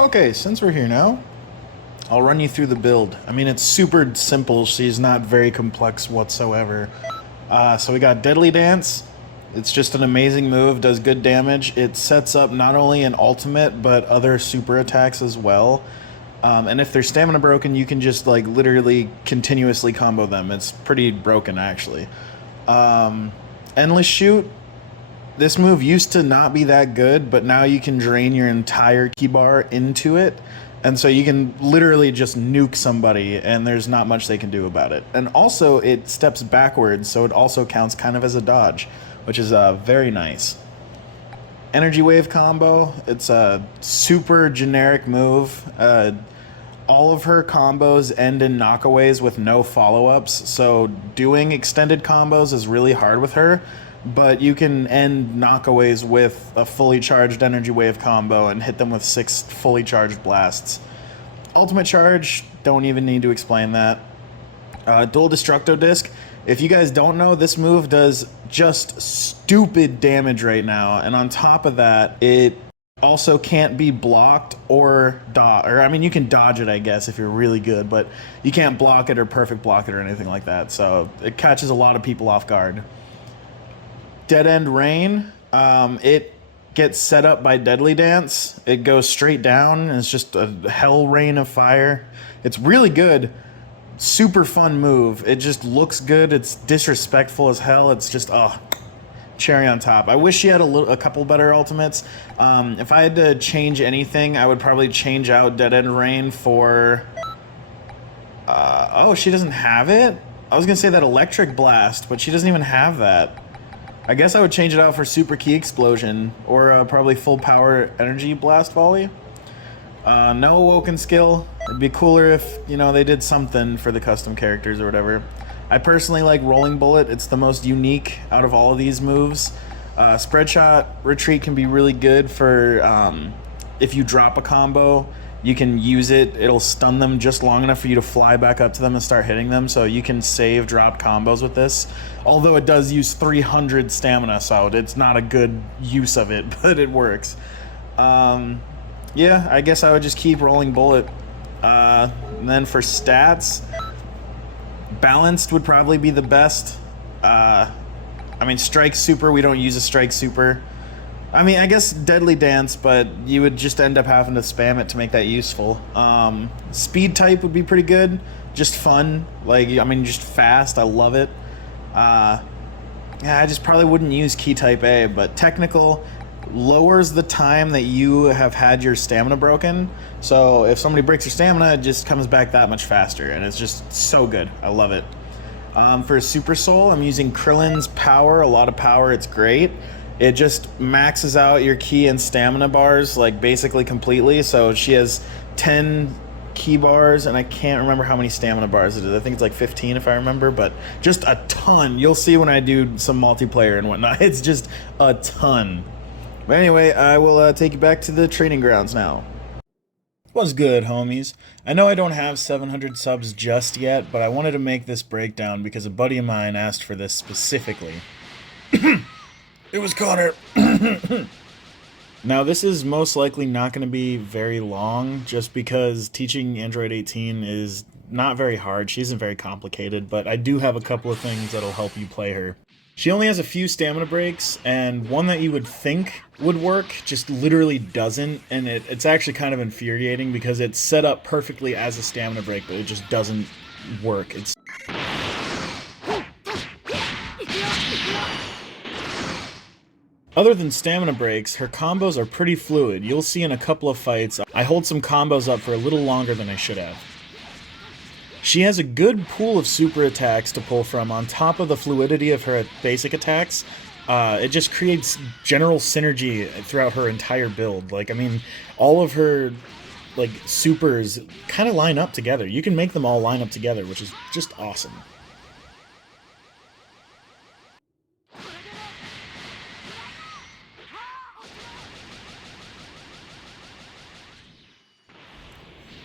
Okay, since we're here now, I'll run you through the build. I mean, it's super simple. She's not very complex whatsoever. So we got Deadly Dance. It's just an amazing move, does good damage. It sets up not only an ultimate, but other super attacks as well. And if they're stamina broken, you can just like literally continuously combo them. It's pretty broken actually. Endless Shoot. This move used to not be that good, but now you can drain your entire key bar into it. And so you can literally just nuke somebody and there's not much they can do about it. And also it steps backwards, so it also counts kind of as a dodge, which is very nice. Energy Wave combo, it's a super generic move. All of her combos end in knockaways with no follow-ups, so doing extended combos is really hard with her, but you can end knockaways with a fully charged Energy Wave combo and hit them with 6 fully charged blasts. Ultimate Charge, don't even need to explain that. Dual Destructo Disc, if you guys don't know, this move does just stupid damage right now, and on top of that, it also can't be blocked or dodge, or I mean you can dodge it I guess if you're really good, but you can't block it or perfect block it or anything like that, so it catches a lot of people off guard. Dead End Rain, it gets set up by Deadly Dance. It goes straight down and it's just a hell rain of fire. It's really good, super fun move. It just looks good, it's disrespectful as hell, it's just cherry on top. I wish she had a couple better ultimates. If I had to change anything, I would probably change out Dead End Rain for... oh, she doesn't have it? I was gonna say that Electric Blast, but she doesn't even have that. I guess I would change it out for Super Key Explosion, or probably Full Power Energy Blast Volley. No Awoken Skill. It'd be cooler if, you know, they did something for the custom characters or whatever. I personally like Rolling Bullet. It's the most unique out of all of these moves. Spread Shot Retreat can be really good for if you drop a combo, you can use it. It'll stun them just long enough for you to fly back up to them and start hitting them, so you can save dropped combos with this. Although it does use 300 stamina, so it's not a good use of it, but it works. Yeah, I guess I would just keep Rolling Bullet. And then for stats, Balanced would probably be the best. I mean, Strike Super, we don't use a Strike Super. I mean, I guess Deadly Dance, but you would just end up having to spam it to make that useful. Speed type would be pretty good. Just fun. Like, I mean, just fast. I love it. Yeah, I just probably wouldn't use Key Type A, but Technical lowers the time that you have had your stamina broken. So if somebody breaks your stamina, it just comes back that much faster, and it's just so good. I love it. For Super Soul, I'm using Krillin's Power. A lot of power. It's great. It just maxes out your key and stamina bars, like, basically completely. So she has 10 key bars, and I can't remember how many stamina bars it is. I think it's like 15 if I remember, but just a ton. You'll see when I do some multiplayer and whatnot. It's just a ton. But anyway, I will take you back to the training grounds now. What's good, homies? I know I don't have 700 subs just yet, but I wanted to make this breakdown because a buddy of mine asked for this specifically. It was Connor. Now, this is most likely not going to be very long, just because teaching Android 18 is not very hard. She isn't very complicated, but I do have a couple of things that'll help you play her. She only has a few stamina breaks, and one that you would think would work just literally doesn't, and it's actually kind of infuriating because it's set up perfectly as a stamina break, but it just doesn't work. It's... Other than stamina breaks, her combos are pretty fluid. You'll see in a couple of fights, I hold some combos up for a little longer than I should have. She has a good pool of super attacks to pull from on top of the fluidity of her basic attacks. It just creates general synergy throughout her entire build. Like, I mean, all of her, like, supers kind of line up together. You can make them all line up together, which is just awesome.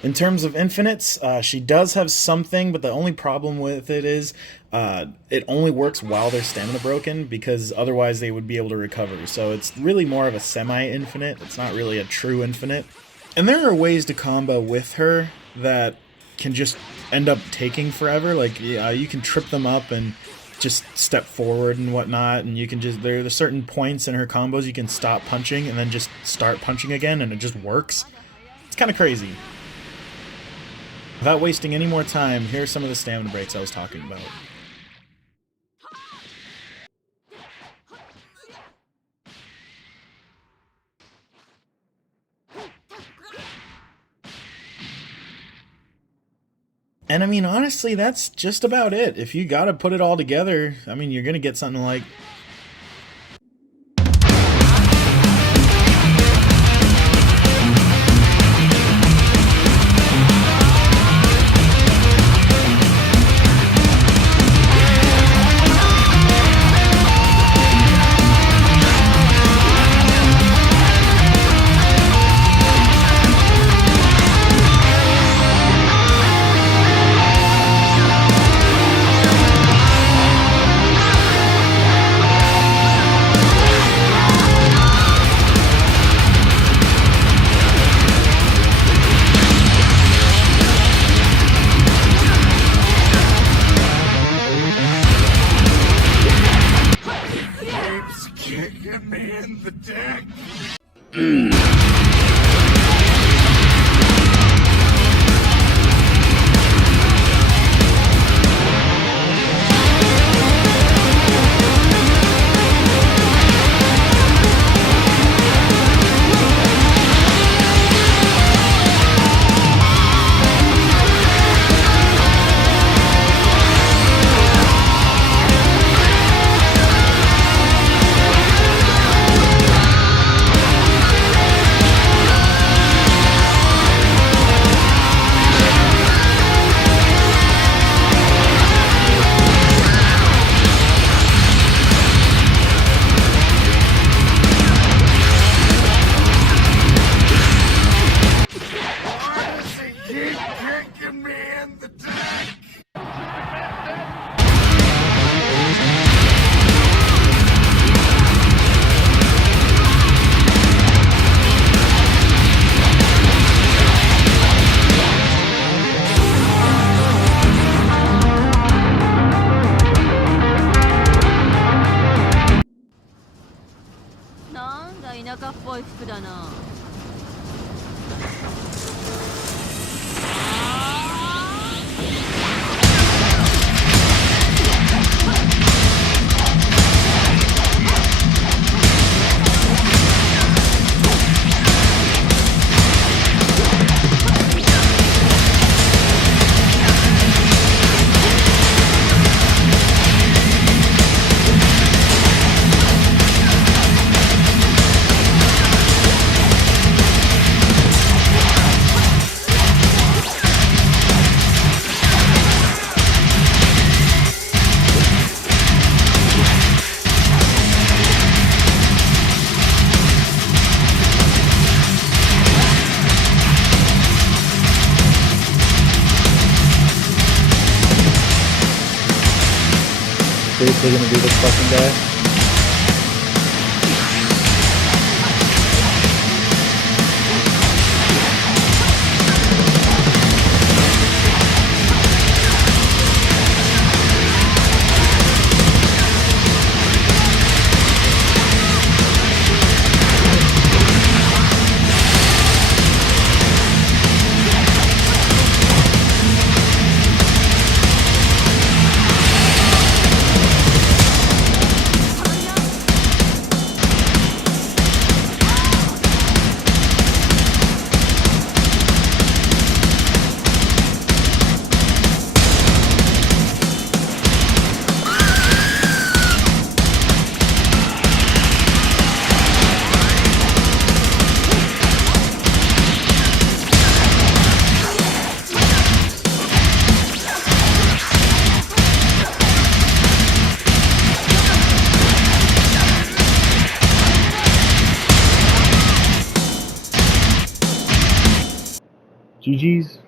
In terms of infinites, she does have something, but the only problem with it is it only works while they're stamina broken, because otherwise they would be able to recover. So it's really more of a semi-infinite. It's not really a true infinite. And there are ways to combo with her that can just end up taking forever. Like, you can trip them up and just step forward and whatnot, and you can just, there are certain points in her combos you can stop punching and then just start punching again, and it just works. It's kind of crazy. Without wasting any more time, here are some of the stamina breaks I was talking about. And I mean, honestly, that's just about it. If you gotta put it all together, I mean, you're gonna get something like kicking me in the dick. Kicking me in the dick. Seriously gonna do this fucking guy? GG's.